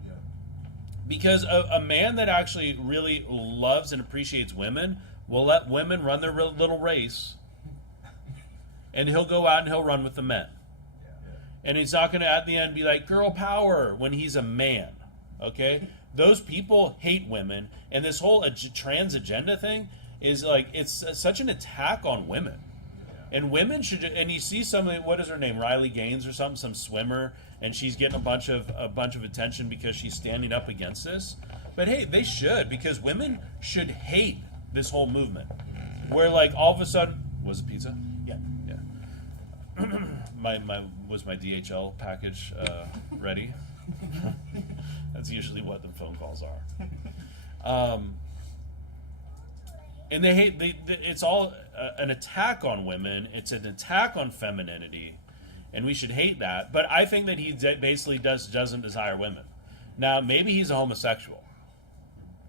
Yeah. Because a man that actually really loves and appreciates women will let women run their little race, and he'll go out and he'll run with the men. Yeah. And he's not going to, at the end, be like, girl power, when he's a man. Okay? Those people hate women, and this whole trans agenda thing is like, it's such an attack on women. And women should, and you see what is her name, Riley Gaines or something, some swimmer, and she's getting a bunch of attention because she's standing up against this. But hey, they should, because women should hate this whole movement. Where like all of a sudden, was it pizza? Yeah. my DHL package ready? That's usually what the phone calls are. And they hate. It's all an attack on women. It's an attack on femininity, and we should hate that. But I think that he basically doesn't desire women. Now, maybe he's a homosexual.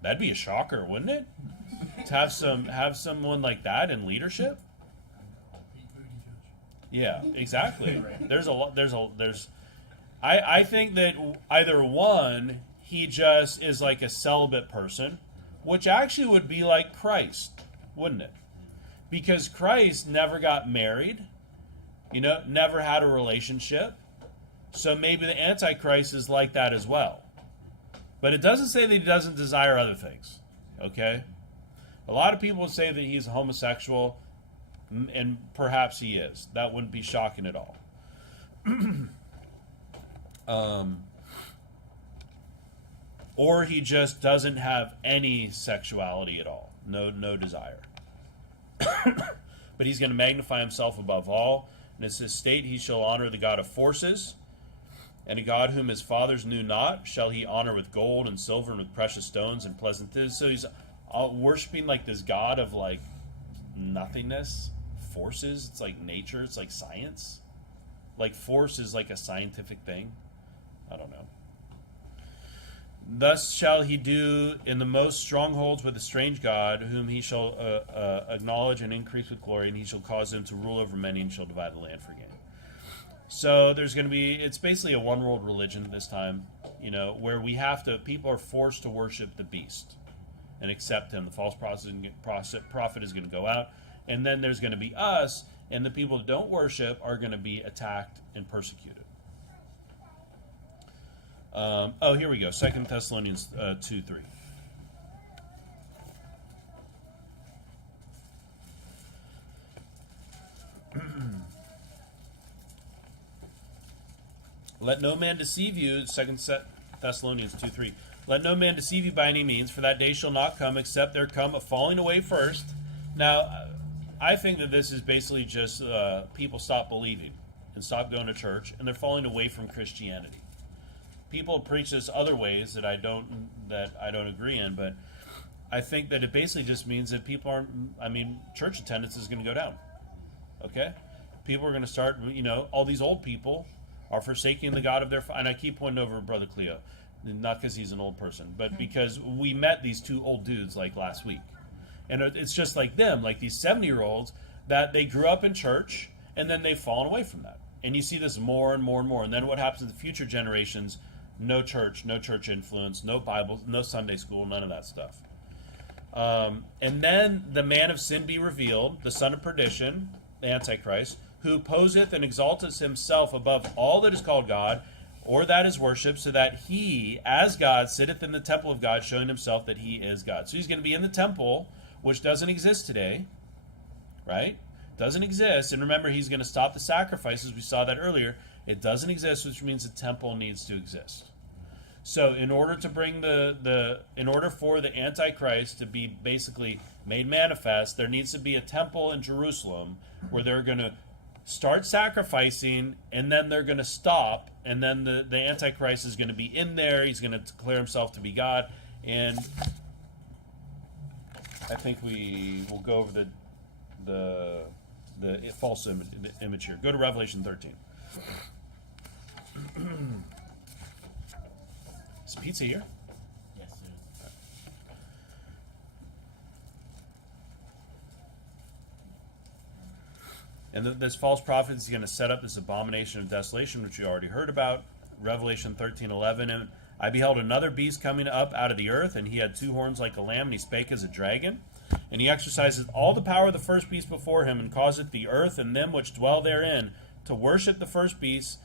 That'd be a shocker, wouldn't it? To have someone like that in leadership. Yeah, exactly. I think that either one, he just is like a celibate person, which actually would be like Christ, wouldn't it? Because Christ never got married, never had a relationship. So maybe the Antichrist is like that as well. But it doesn't say that he doesn't desire other things, okay? A lot of people say that he's a homosexual, and perhaps he is. That wouldn't be shocking at all. Or he just doesn't have any sexuality at all. No desire. But he's going to magnify himself above all. And it's his state, he shall honor the God of forces. And a God whom his fathers knew not shall he honor with gold and silver and with precious stones and pleasant things. So he's worshiping like this God of like nothingness, forces. It's like nature. It's like science. Like force is like a scientific thing. I don't know. Thus shall he do in the most strongholds with a strange God, whom he shall acknowledge and increase with glory, and he shall cause him to rule over many, and shall divide the land for gain. So there's going to be, it's basically a one world religion this time, where people are forced to worship the beast and accept him. The false prophet is going to go out, and then there's going to be us, and the people that don't worship are going to be attacked and persecuted. Here we go. 2 Thessalonians 2:3. Let no man deceive you, 2 Thessalonians 2:3. Let no man deceive you by any means, for that day shall not come, except there come a falling away first. Now, I think that this is basically just people stop believing and stop going to church, and they're falling away from Christianity. People preach this other ways that I don't agree in, but I think that it basically just means that people aren't. Church attendance is going to go down. Okay, people are going to start. All these old people are forsaking the God of their. And I keep pointing over Brother Cleo, not because he's an old person, but because we met these two old dudes like last week, and it's just like them, like these 70-year-olds that they grew up in church and then they've fallen away from that. And you see this more and more and more. And then what happens to the future generations? No church influence, no Bible, no Sunday school, none of that stuff. And then the man of sin be revealed, the son of perdition, the Antichrist, who poseth and exalteth himself above all that is called God, or that is worshipped, so that he, as God, sitteth in the temple of God, showing himself that he is God. So he's going to be in the temple, which doesn't exist today, right? Doesn't exist. And remember, he's going to stop the sacrifices. We saw that earlier. It doesn't exist, which means the temple needs to exist. So in order to bring in order for the Antichrist to be basically made manifest, there needs to be a temple in Jerusalem where they're going to start sacrificing, and then they're going to stop, and then the Antichrist is going to be in there. He's going to declare himself to be God, and I think we will go over the false image here. Go to Revelation 13. Is pizza here? Yes, sir. And this false prophet is going to set up this abomination of desolation, which you already heard about. Revelation 13:11. And I beheld another beast coming up out of the earth, and he had two horns like a lamb, and he spake as a dragon. And he exerciseth all the power of the first beast before him, and causeth the earth and them which dwell therein to worship the first beast,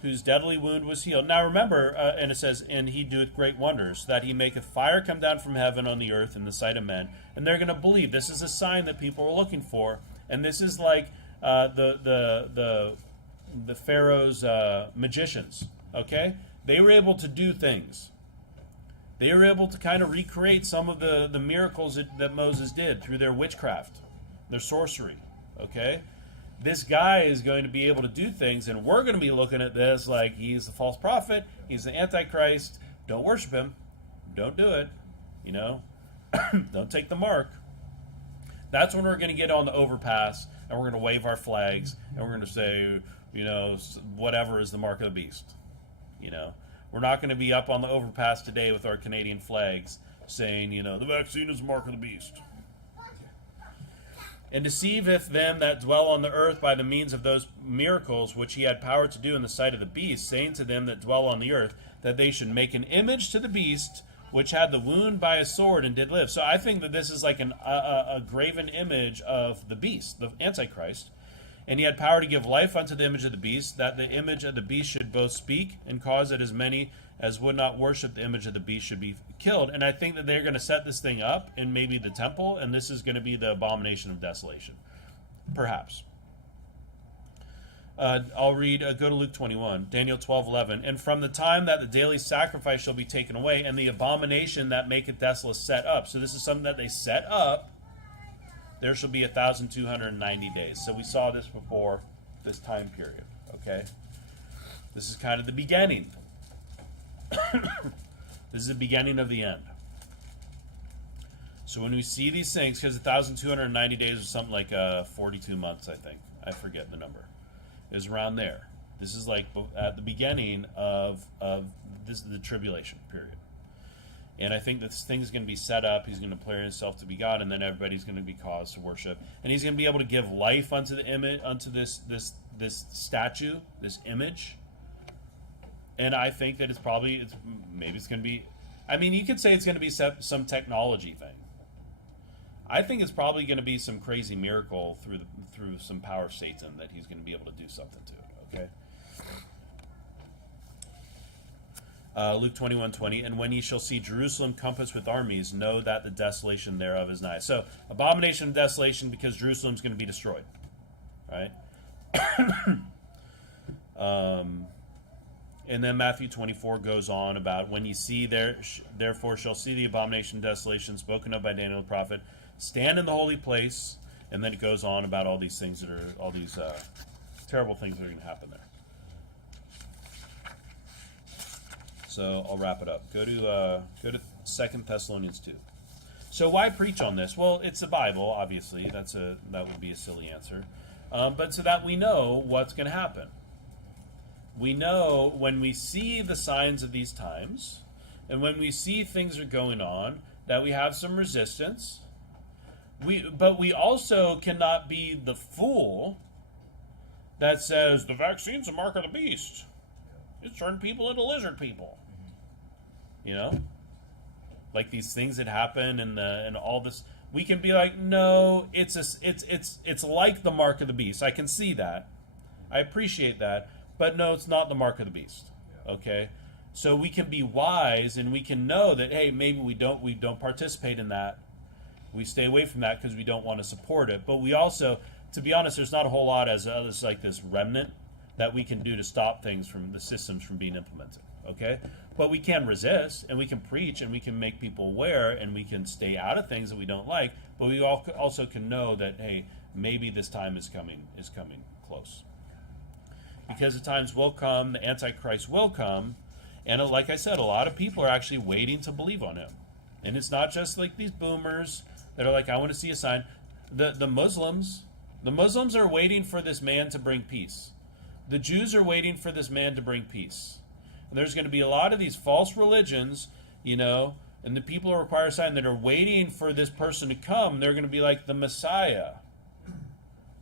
whose deadly wound was healed. Now remember, and it says, and he doeth great wonders, that he maketh fire come down from heaven on the earth in the sight of men. And they're going to believe. This is a sign that people are looking for. And this is like the Pharaoh's magicians. Okay? They were able to do things. They were able to kind of recreate some of the miracles that Moses did through their witchcraft, their sorcery. Okay? This guy is going to be able to do things, and we're going to be looking at this like he's the false prophet, he's the Antichrist. Don't worship him. Don't do it. Don't take the mark. That's when we're going to get on the overpass, and we're going to wave our flags, and we're going to say, whatever is the mark of the beast. We're not going to be up on the overpass today with our Canadian flags saying, the vaccine is the mark of the beast. And deceiveth them that dwell on the earth by the means of those miracles which he had power to do in the sight of the beast, saying to them that dwell on the earth, that they should make an image to the beast, which had the wound by a sword and did live. So I think that this is like a graven image of the beast, the Antichrist. And he had power to give life unto the image of the beast, that the image of the beast should both speak and cause that as many as would not worship the image of the beast should be killed. And I think that they're going to set this thing up in maybe the temple, and this is going to be the abomination of desolation. Perhaps. I'll read, go to Luke 21, Daniel 12:11. And from the time that the daily sacrifice shall be taken away, and the abomination that maketh desolate set up. So this is something that they set up. There shall be 1,290 days. So we saw this before this time period. Okay? This is kind of the beginning. This is the beginning of the end. So when we see these things, because 1,290 days is something like 42 months, I think. I forget the number. Is around there. This is like at the beginning of this the tribulation period. And I think this thing's going to be set up. He's going to declare himself to be God, and then everybody's going to be caused to worship. And he's going to be able to give life unto the image, unto this this statue, this image. And I think that it's going to be, I mean, you could say it's going to be some technology thing. I think it's probably going to be some crazy miracle through some power of Satan that he's going to be able to do something to it, okay? Luke 21:20, and when ye shall see Jerusalem compassed with armies, know that the desolation thereof is nigh. So, abomination of desolation because Jerusalem's going to be destroyed, right? And then Matthew 24 goes on about when ye see therefore shall see the abomination of desolation spoken of by Daniel the prophet, stand in the holy place, and then it goes on about all these things all these terrible things that are going to happen there. So I'll wrap it up. Go to 2 Thessalonians 2. So why preach on this? Well, it's the Bible, obviously. That would be a silly answer. But so that we know what's going to happen. We know when we see the signs of these times, and when we see things are going on, that we have some resistance. But we also cannot be the fool that says the vaccine's a mark of the beast. It's turned people into lizard people. You know? Like these things that happen and all this. We can be like, no, it's like the mark of the beast. I can see that. I appreciate that. But no, it's not the mark of the beast. Okay? So we can be wise and we can know that, hey, maybe we don't participate in that. We stay away from that because we don't want to support it. But we also, to be honest, there's not a whole lot as like this remnant that we can do to stop things from the systems from being implemented. Okay? But we can resist and we can preach and we can make people aware and we can stay out of things that we don't like. But we also can know that, hey, maybe this time is coming close. Because the times will come, the Antichrist will come, and like I said, a lot of people are actually waiting to believe on him. And it's not just like these boomers that are like, I want to see a sign. The Muslims are waiting for this man to bring peace. The Jews are waiting for this man to bring peace. And there's going to be a lot of these false religions, you know, and the people who require a sign that are waiting for this person to come. They're going to be like the Messiah.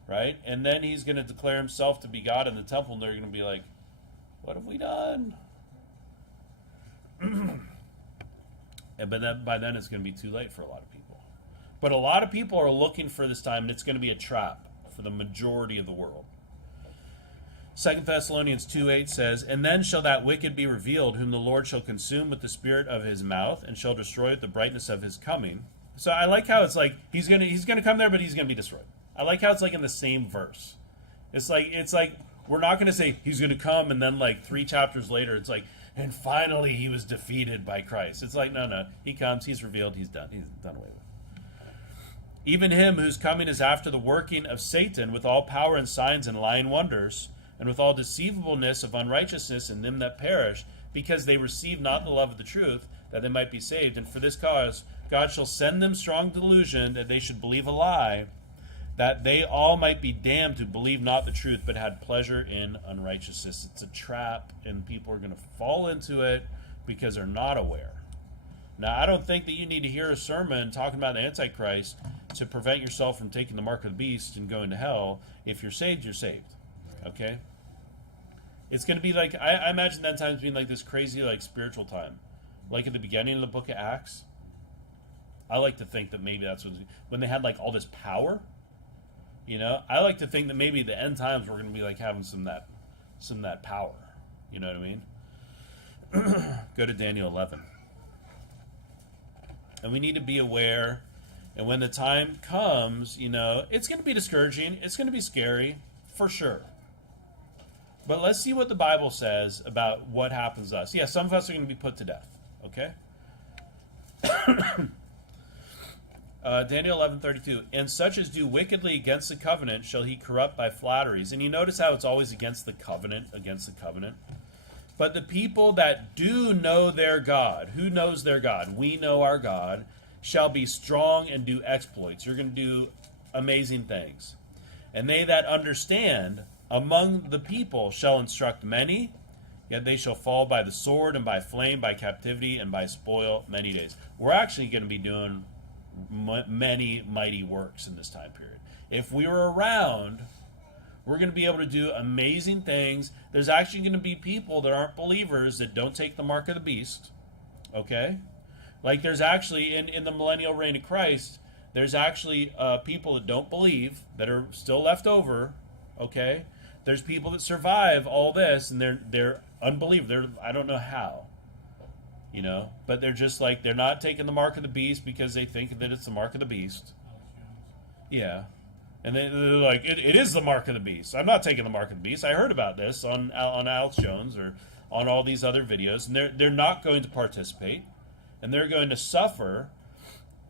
Right? And then he's going to declare himself to be God in the temple, and they're going to be like, what have we done? But then, by then it's going to be too late for a lot of people. But a lot of people are looking for this time, and it's going to be a trap for the majority of the world. 2 Thessalonians 2:8 says, and then shall that wicked be revealed, whom the Lord shall consume with the spirit of his mouth, and shall destroy with the brightness of his coming. So I like how it's like, he's going to come there, but he's going to be destroyed. I like how it's like in the same verse. It's like we're not going to say he's going to come and then like 3 chapters later it's like, and finally he was defeated by Christ. It's like, no, he comes, he's revealed, he's done away with. Even him whose coming is after the working of Satan with all power and signs and lying wonders, and with all deceivableness of unrighteousness in them that perish, because they receive not the love of the truth, that they might be saved. And for this cause God shall send them strong delusion, that they should believe a lie, that they all might be damned who believe not the truth, but had pleasure in unrighteousness. It's a trap, and people are going to fall into it because they're not aware. Now, I don't think that you need to hear a sermon talking about the Antichrist to prevent yourself from taking the mark of the beast and going to hell. If you're saved, you're saved. Okay? It's going to be like, I imagine that times being like this crazy, like, spiritual time. Like at the beginning of the book of Acts. I like to think that maybe that's when they had, like, all this power. You know, I like to think that maybe the end times we're going to be like having some of that power. You know what I mean? Go to Daniel 11. And we need to be aware. And when the time comes, you know, it's going to be discouraging. It's going to be scary, for sure. But let's see what the Bible says about what happens to us. Yeah, some of us are going to be put to death. Okay? Daniel 11:32, and such as do wickedly against the covenant shall he corrupt by flatteries. And you notice how it's always against the covenant. But the people that do know their God, who knows their God? We know our God, shall be strong and do exploits. You're going to do amazing things. And they that understand among the people shall instruct many, yet they shall fall by the sword and by flame, by captivity, and by spoil many days. We're actually going to be doing many mighty works in this time period. If we were around We're going to be able to do amazing things. There's actually going to be people that aren't believers that don't take the mark of the beast. Okay? Like there's actually, in the millennial reign of Christ, there's actually people that don't believe that are still left over. Okay? There's people that survive all this, and they're unbelievers. I don't know how. You know? But they're just like, they're not taking the mark of the beast because they think that it's the mark of the beast. Yeah. And they're like, it is the mark of the beast. I'm not taking the mark of the beast. I heard about this on Alex Jones or on all these other videos, and they're not going to participate, and they're going to suffer,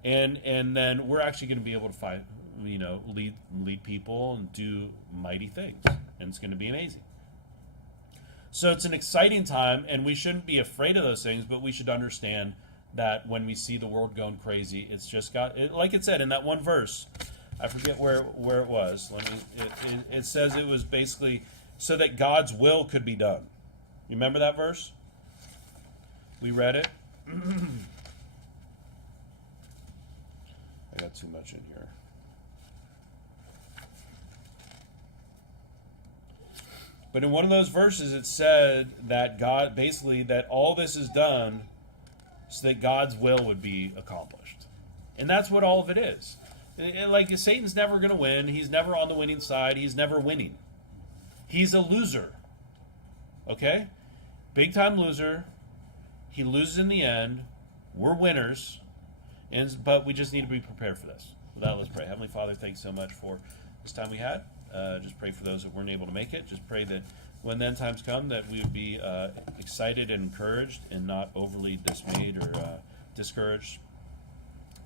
and then we're actually going to be able to fight, lead people and do mighty things, and it's going to be amazing. So it's an exciting time, and we shouldn't be afraid of those things, but we should understand that when we see the world going crazy, it's just like it said in that one verse. I forget where it was. It says it was basically so that God's will could be done. You remember that verse? We read it. I got too much in here. But in one of those verses, it said that God, basically, that all this is done so that God's will would be accomplished. And that's what all of it is. Like, Satan's never going to win. He's never on the winning side. He's never winning. He's a loser. Okay? Big time loser. He loses in the end. We're winners. But we just need to be prepared for this. With that, let's pray. Heavenly Father, thanks so much for this time we had. Just pray for those that weren't able to make it. Just pray that when the end times come, that we would be excited and encouraged and not overly dismayed or discouraged.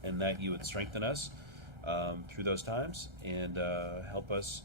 And that you would strengthen us through those times and help us